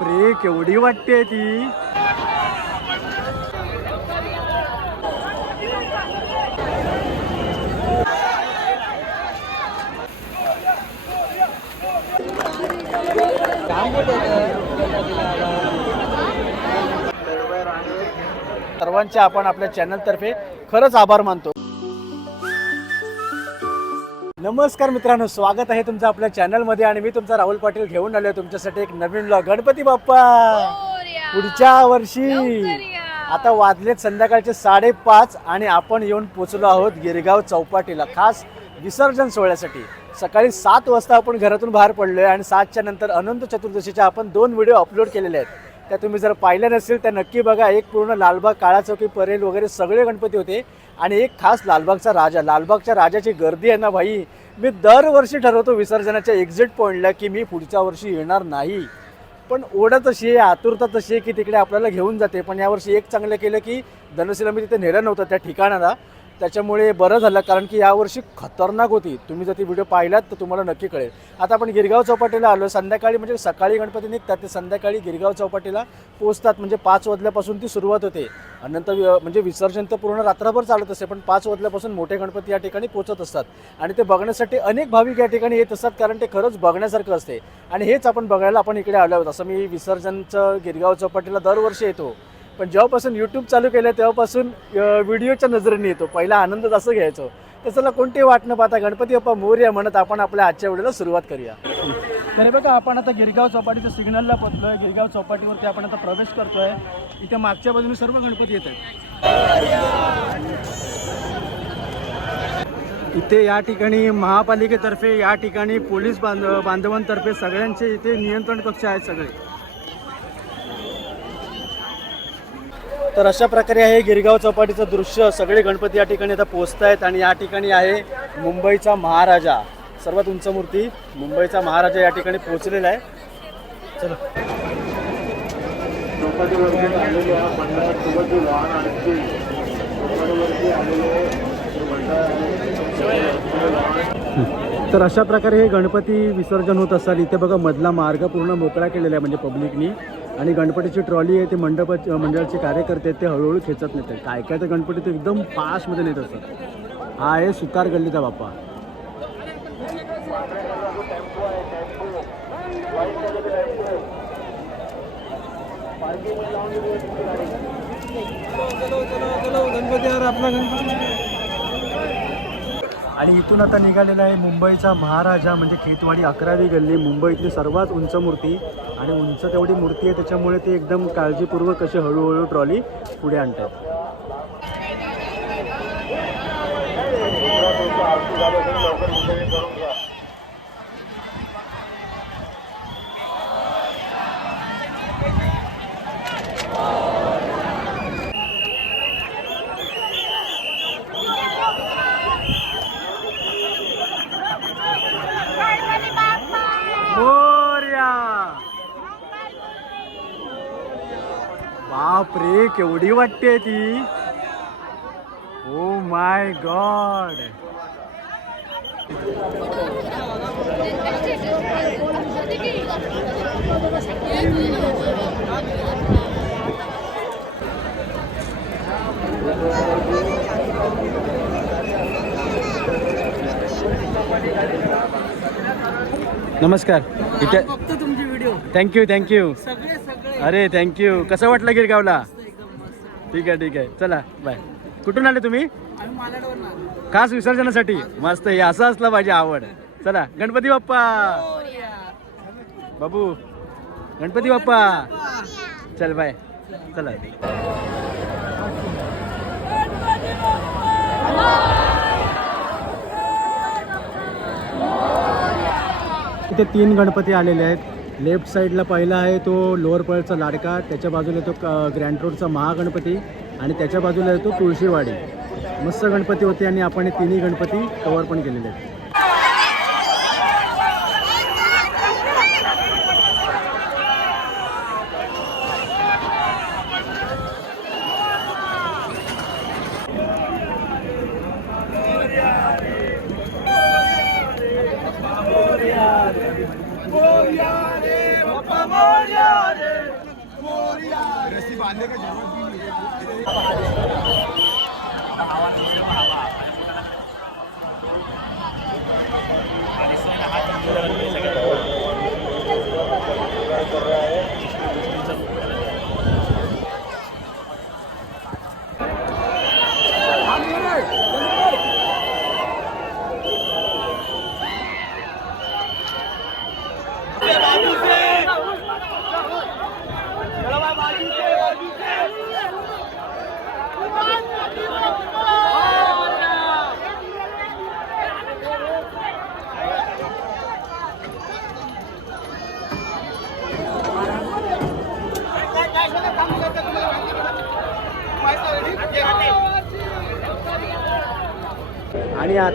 अरे केवढी वाटते ती. सर्वांचे आपण आपल्या चॅनलतर्फे खरंच आभार मानतो. नमस्कार मित्रांनो स्वागत आहे तुमचं आपल्या चॅनलमध्ये आणि मी तुमचा राहुल पाटील घेऊन आलोय तुमच्यासाठी एक नवीन ब्लॉग गणपती बाप्पा! पुढच्या वर्षी! आता वाजलेत संध्याकाळचे साडेपाच आणि आपण येऊन पोचलो आहोत गिरगाव चौपाटीला खास विसर्जन सोहळ्यासाठी. सकाळी सात वाजता आपण घरातून बाहेर पडलोय आणि सातच्या नंतर अनंत चतुर्दशीच्या आपण दोन व्हिडिओ अपलोड केलेले आहेत. त्या तुम्ही जर पाहिल्या नसेल त्या नक्की बघा एक पूर्ण लालबाग काळा चौकी परेल वगैरे सगळे गणपती होते. आणि एक खास लालबागचा राजा लालबागच्या राजाची गर्दी आहे ना भाई मी दरवर्षी ठरवतो विसर्जनाच्या एक्झिट पॉईंटला की मी पुढच्या वर्षी येणार नाही. पण ओढा तशी आहे आतुरता तशी आहे की तिकडे आपल्याला घेऊन जाते. पण यावर्षी एक चांगलं केलं की धनुशीला मी तिथे नेलं नव्हतं त्या ठिकाणाला. त्याच्यामुळे बरं झालं कारण की यावर्षी खतरनाक होती. तुम्ही जर ती व्हिडिओ पाहिलात तर तुम्हाला नक्की कळेल. आता आपण गिरगाव चौपाटीला आलो संध्याकाळी म्हणजे सकाळी गणपती निघतात ते संध्याकाळी गिरगाव चौपाटीला पोचतात म्हणजे पाच वाजल्यापासून ती सुरुवात होते. आणि नंतर म्हणजे विसर्जन तर पूर्ण रात्रभर चालत असते पण पाच वाजल्यापासून मोठे गणपती या ठिकाणी पोचत असतात. आणि ते बघण्यासाठी अनेक भाविक या ठिकाणी येत असतात कारण ते खरंच बघण्यासारखं असते. आणि हेच आपण बघायला आपण इकडे आलो आहोत. असं मी विसर्जनचं गिरगाव चौपाटीला दरवर्षी येतो. पण जेव्हापासून यूट्यूब चालू केलं तेव्हापासून व्हिडिओच्या नजरेने येतो. पहिला आनंद असं घ्यायचो. तर चला कोणती वाट न पाहता गणपती बाप्पा मोर्या म्हणत आपण आपल्या आजच्या व्हिडिओला सुरुवात करूया. तर बघा आपण आता गिरगाव चौपाटीच्या सिग्नलला पोहोचलोय. गिरगाव चौपाटीवरती आपण आता प्रवेश करतोय. इथे मागच्या बाजूने सर्व गणपती येत आहेत. इथे या ठिकाणी महापालिकेतर्फे या ठिकाणी पोलीस बांध बांधवांतर्फे सगळ्यांचे इथे नियंत्रण कक्ष आहेत सगळे. तर अशा प्रकारे आहे गिरगाव चौपाटीचं दृश्य. सगळे गणपती या ठिकाणी आता पोचत आहेत आणि या ठिकाणी आहे मुंबईचा महाराजा. सर्वात उंच मूर्ती मुंबईचा महाराजा या ठिकाणी पोहोचलेला आहे. चलो. तर अशा प्रकारे हे गणपती विसर्जन होत असाल. इथे बघा मधला मार्ग पूर्ण मोकळा केलेला आहे म्हणजे पब्लिकनी आणि गणपतीची ट्रॉली आहे ते मंडप मंडळाचे कार्यकर्ते आहेत ते हळूहळू खेचत नेते काय काय तर गणपती ते एकदम फास्टमध्ये नेत असतात. हा आहे सुतार गल्लीचा बाप्पा. आणि इथून आता निघालेला आहे मुंबईचा महाराजा म्हणजे खेतवाडी अकरावी गल्ली. मुंबईतली सर्वात उंच मूर्ती. आणि उंच तेवढी मूर्ती आहे त्याच्यामुळे ते एकदम काळजीपूर्वक कशी हळूहळू ट्रॉली पुढे आणतात मोर्या बाप रे केवढी वाटते ती. ओ माय गॉड नमस्कार. इथे तुमचे video thank you thank you अरे थँक्यू कसं वाटलं गिरगावला? ठीक आहे ठीक आहे. चला बाय कुठून आले तुम्ही? खास विसर्जनासाठी. मस्त हे असं असलं पाहिजे आवड. चला गणपती बाप्पा. बाबू गणपती बाप्पा. चल बाय चला. इथे तीन गणपती आलेले आहेत. लेफ्ट साईडला पहिला आहे तो लोअर पळचा लाडका त्याच्या बाजूला येतो क- ग्रँड रोडचा महागणपती आणि त्याच्या बाजूला येतो तुळशीवाडी. मस्त गणपती होते आणि आपण हे तिन्ही गणपती कवर पण केलेले आहेत.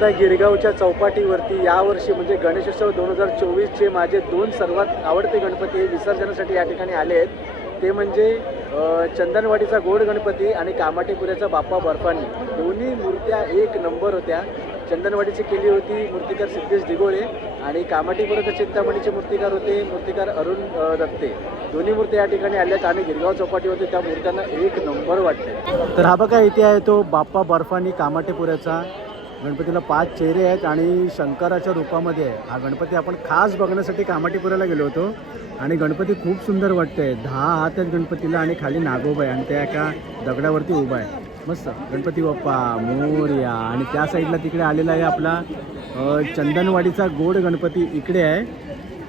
आता गिरगावच्या चौपाटीवरती यावर्षी म्हणजे गणेशोत्सव दोन हजार चोवीसचे माझे दोन सर्वात आवडते गणपती हे विसर्जनासाठी या ठिकाणी आले आहेत. ते म्हणजे चंदनवाडीचा गोड गणपती आणि कामाटेपुऱ्याचा बाप्पा बर्फानी. दोन्ही मूर्त्या एक नंबर होत्या. चंदनवाडीची केली होती मूर्तिकार सिद्धेश दिगोळे आणि कामाटेपुऱ्याच्या चिंतामणीचे मूर्तिकार होते मूर्तिकार अरुण दत्ते. दोन्ही मूर्त्या या ठिकाणी आल्यात आणि गिरगाव चौपाटीवरती त्या मूर्त्यांना एक नंबर वाटते तर हा बघा इथे आहे तो बाप्पा बर्फानी कामाटेपुऱ्याचा गणपतीला पाच चेहरे आहेत आणि शंकराच्या रूपामध्ये आहे. हा गणपती आपण खास बघण्यासाठी कामाटीपुऱ्याला गेलो होतो आणि गणपती खूप सुंदर वाटतंय. दहा हात आहेत गणपतीला आणि खाली नागोबा आहे आणि त्या एका दगडावरती उभा आहे. मस्त. गणपती बाप्पा मोर्या आणि त्या साईडला तिकडे आलेला आहे आपला चंदनवाडीचा गोड गणपती इकडे आहे.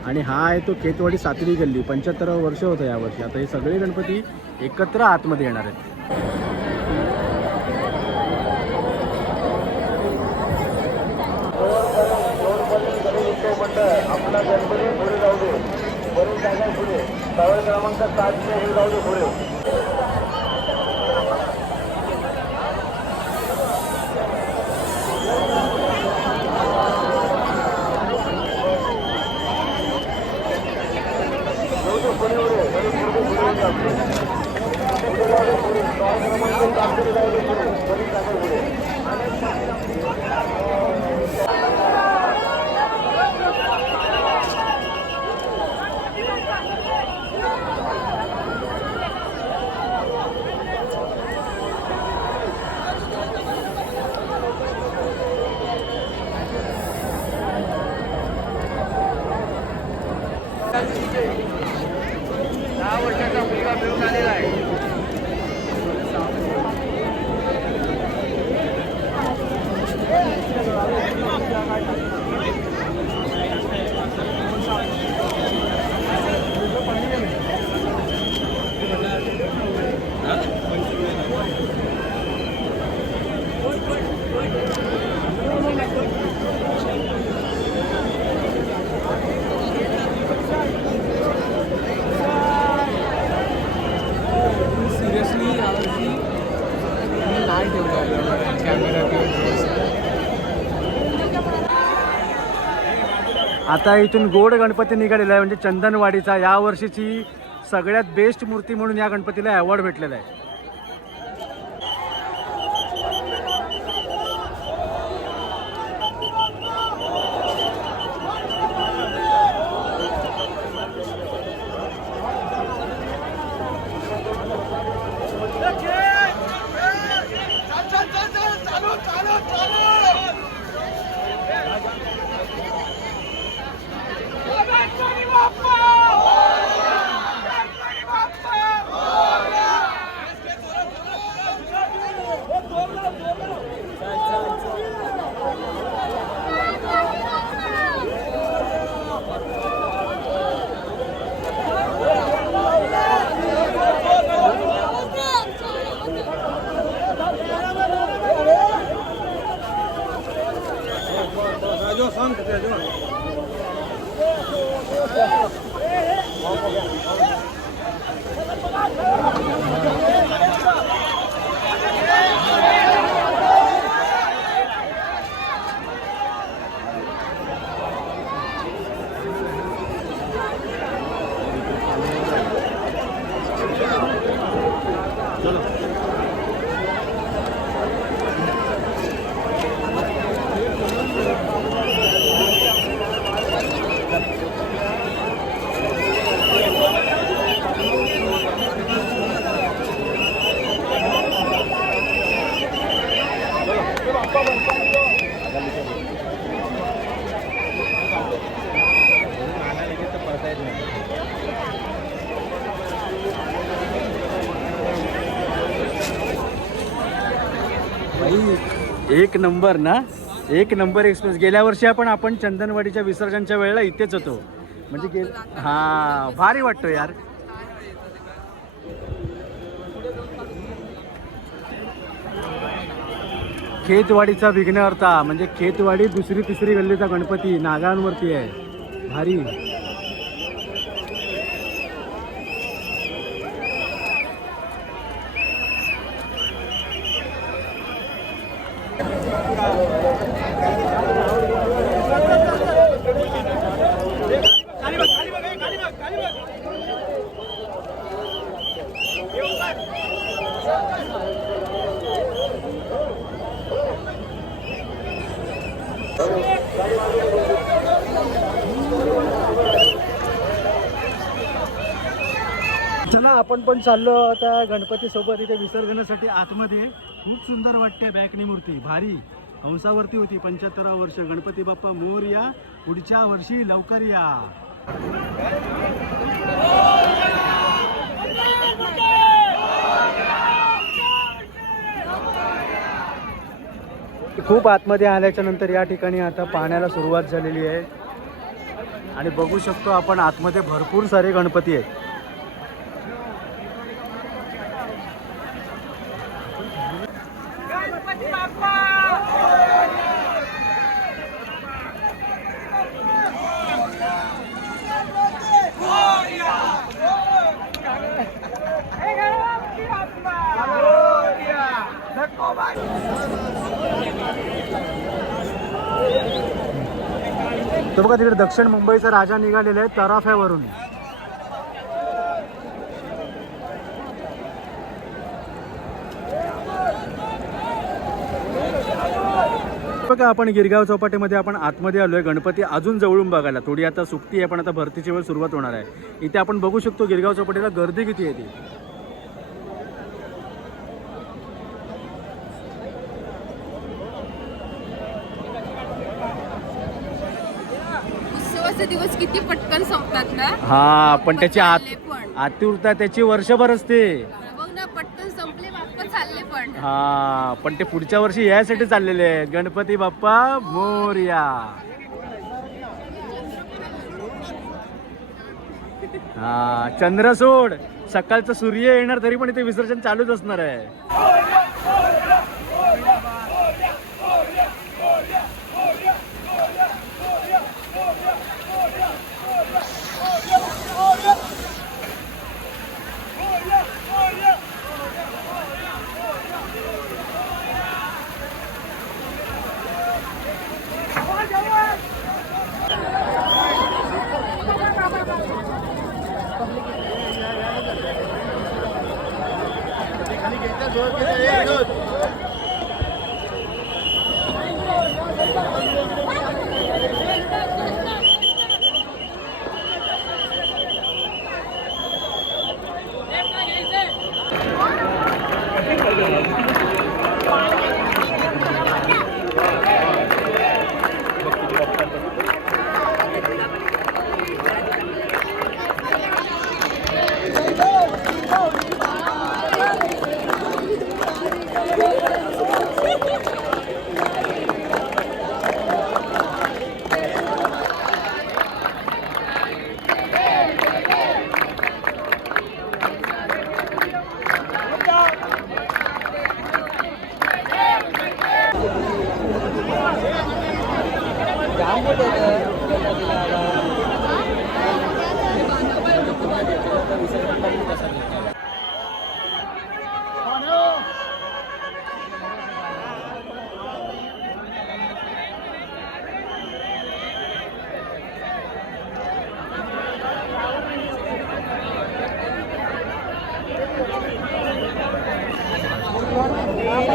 आणि हा आहे तो खेतवाडी सातवी गल्ली. पंच्याहत्तरावं वर्ष होतं यावर्षी. आता हे सगळे गणपती एकत्र आतमध्ये येणार आहेत आपला गणपती पुढे जाऊ दे बरेच जागा पुढे टॉवर क्रमांक सातशे हे जाऊ दे पुढे. दहा वर्षाचा मुलगा मिळून आलेला आहे. सिरियसली यावर्षी मी नाही ठेवलं कॅमेरा आता इथून गोड गणपती निघालेला आहे म्हणजे चंदनवाडीचा. या वर्षीची सगळ्यात बेस्ट मूर्ती म्हणून या गणपतीला अवॉर्ड भेटलेला आहे. Thank you. एक नंबर ना? एक नंबर एक्सप्रेस. गेल्या वर्षी आपण आपण चंदनवाडीच्या विसर्जनच्या वेळेला इथेच होतो. म्हणजे गे हा भारी वाटतो यार. खेतवाडीचा विघ्नहर्ता म्हणजे खेतवाडी दुसरी तिसरी गल्लीचा गणपती नागांवरती आहे. भारी चला आपण पण चाललो आता गणपती सोबत इथे विसर्जनासाठी आतमध्ये. खूप सुंदर वाटते बॅकनी मूर्ती. भारी. हंसावरती होती. पंच्याहत्तरा वर्ष. गणपती बाप्पा मोर या. पुढच्या वर्षी लवकर या. खूप आतमध्ये आल्याच्यानंतर या ठिकाणी आता पाण्याला सुरुवात झालेली आहे. आणि बघू शकतो आपण आतमध्ये भरपूर सारे गणपती आहेत. तर बघा तिकडे दक्षिण मुंबईचा राजा निघालेला आहे तराफ्यावरून. बघा आपण गिरगाव चौपाटीमध्ये आपण आतमध्ये आलोय. गणपती अजून जवळून बघायला. थोडी आता सुट्टी आहे पण आता भरतीची वेळ सुरुवात होणार आहे. इथे आपण बघू शकतो गिरगाव चौपाटीला गर्दी किती आहे ती. दिवस किती पटकन संपतात ना? हा पण त्याची आत चालले पण. आतुरता त्याची वर्षभर असते. बघ ना पटकन संपले बाप्पा चालले पण. हा पण ते पुढच्या वर्षी यासाठी चाललेले आहेत गणपती बाप्पा मोर्या. हा चंद्र सोड. सकाळचं सूर्य येणार तरी पण इथे विसर्जन चालूच असणार आहे.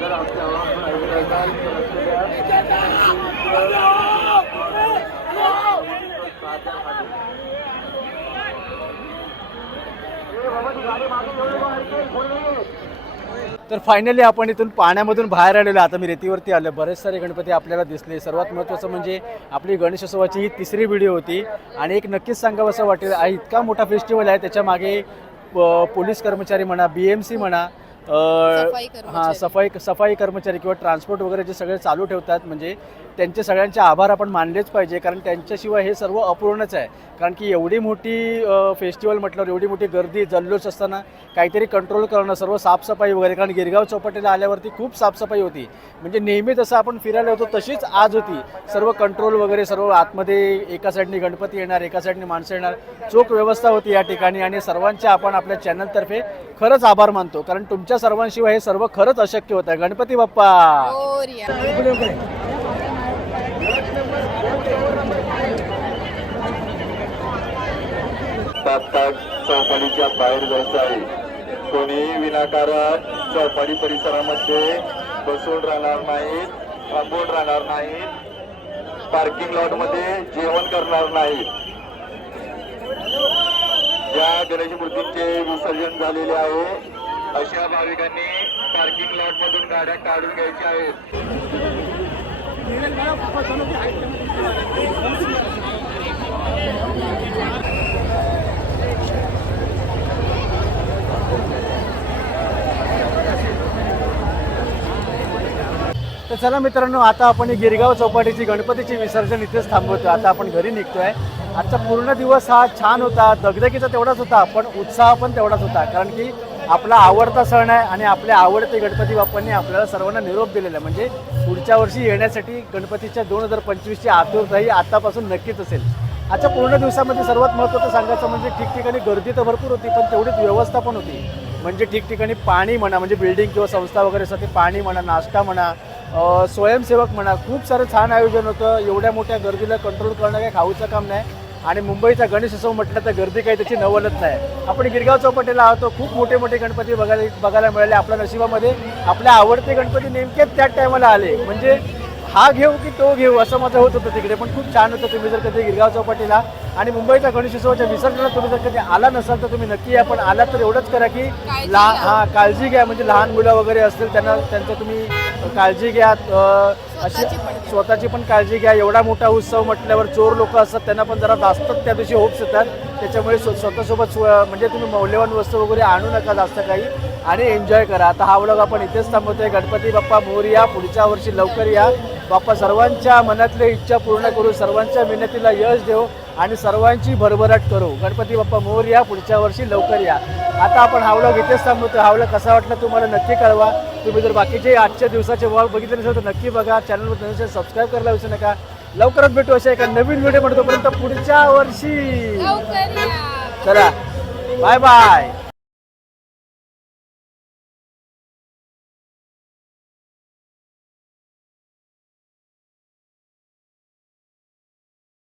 जर आमच्या तर फायनली आपण इथून पाण्यामधून बाहेर आलेलो आता मी रेतीवरती आलो बरेच सारे गणपती आपल्याला दिसले. सर्वात महत्त्वाचं म्हणजे आपली गणेशोत्सवाची ही तिसरी व्हिडिओ होती. आणि एक नक्कीच सांगावं असं वाटेल इतका मोठा फेस्टिवल आहे. त्याच्यामागे प- पोलीस कर्मचारी म्हणा बी एम सी म्हणा हां. सफाई सफाई कर्मचारी किंवा ट्रान्सपोर्ट वगैरे जे सगळे चालू ठेवतात म्हणजे त्यांचे सगळ्यांचे आभार आपण मानलेच पाहिजे कारण त्यांच्याशिवाय हे सर्व अपूर्णच आहे. कारण की एवढी मोठी फेस्टिवल म्हटल्यावर एवढी मोठी गर्दी जल्लोष असताना काहीतरी कंट्रोल करणं सर्व साफसफाई वगैरे कारण गिरगाव चौपाटीला आल्यावरती खूप साफसफाई होती. म्हणजे नेहमी जसं आपण फिरायला होतो तशीच आज होती. सर्व कंट्रोल वगैरे सर्व आतमध्ये एका साईडनी गणपती येणार एका साईडने माणसं येणार. चोख व्यवस्था होती या ठिकाणी आणि सर्वांचे आपण आपल्या चॅनलतर्फे खरंच आभार मानतो. कारण तुमच्या सर्वांशिवाय हे सर्व खरंच अशक्य होतं गणपती बाप्पा! हो, आता चौपाडीच्या बाहेर जायचं आहे. कोणी विनाकारण चौपाडी परिसरामध्ये बसून राहणार नाहीत थांबून राहणार नाहीत. पार्किंग लॉटमध्ये जेवण करणार नाहीत. ज्या गणेश मूर्तींचे विसर्जन झालेले आहे. अशा भाविकांनी पार्किंग लॉट मधून गाड्या काढून घ्यायच्या आहेत. तर चला मित्रांनो आता आपण गिरगाव चौपाटीची गणपतीची विसर्जन इथेच थांबवतो आता आपण घरी निघतोय. आजचा पूर्ण दिवस हा छान होता. दगदगीचा तेवढाच होता पण उत्साह पण तेवढाच होता. कारण की आपला आवडता सण आहे आणि आपले आवडते गणपती बाप्पांनी आपल्याला सर्वांना निरोप दिलेला आहे. म्हणजे पुढच्या वर्षी येण्यासाठी गणपतीच्या दोन हजार पंचवीसची आतुरता ही आतापासून नक्कीच असेल. आजच्या पूर्ण दिवसामध्ये सर्वात महत्त्वाचं सांगायचं म्हणजे ठिकठिकाणी गर्दी तर भरपूर होती पण तेवढीच व्यवस्था पण होती. म्हणजे ठिकठिकाणी पाणी म्हणा म्हणजे बिल्डिंग किंवा संस्था वगैरे ते पाणी म्हणा नाश्ता म्हणा स्वयंसेवक म्हणा खूप सारं छान आयोजन होतं. एवढ्या मोठ्या गर्दीला कंट्रोल करणं काही खाऊचं काम नाही. आणि मुंबईचा गणेशोत्सव म्हटलं तर गर्दी काही त्याची नवलच नाही. आपण गिरगाव चौपाटीला आहोत खूप मोठे मोठे गणपती बघायला बघायला मिळाले आपल्या नशिबामध्ये. आपल्या आवडते गणपती नेमकेच त्याच टायमाला आले. म्हणजे हा घेऊ की तो घेऊ असं माझं होत होतं तिकडे. पण खूप छान होतं तुम्ही जर कधी गिरगाव चौपाटीला आणि मुंबईच्या गणेशोत्सवाच्या विसर्जनात तुम्ही जर कधी आला नसाल तर तुम्ही नक्की या पण आला तर एवढंच करा की घ्या. हा काळजी घ्या. म्हणजे लहान मुलं वगैरे असतील त्यांना त्यांचं तुम्ही काळजी घ्या. अशी स्वतःची पण काळजी घ्या. एवढा मोठा उत्सव म्हटल्यावर चोर लोक असतात त्यांना पण जरा जास्तच त्या दिवशी होप्स येतात. त्याच्यामुळे स्व- स्वतःसोबत स्व- म्हणजे तुम्ही मौल्यवान वस्तू वगैरे आणू नका जास्त काही आणि एन्जॉय करा. आता हा व्लॉग आपण इथेच थांबवतोय. गणपती बाप्पा मोरया पुढच्या वर्षी लवकर या. बाप्पा सर्वांच्या मनातल्या इच्छा पूर्ण करू सर्वांच्या विनंतीला यश देऊ. आणि सर्वांची भरभराट करू. गणपती बाप्पा मोरया पुढच्या वर्षी लवकर या. आता आपण हा व्लॉग इथेच थांबवतो हा व्लॉग कसा वाटला तुम्हाला नक्की कळवा. तुम्ही जर बाकीचे आजच्या दिवसाचे व्लॉग बघितले नसेल तर नक्की बघा. चॅनलवर नसेल सबस्क्राईब करायला विसरू नका. लवकरच भेटू अशा एका नवीन व्हिडिओ तोपर्यंत पुढच्या वर्षी. या. चला. Bye bye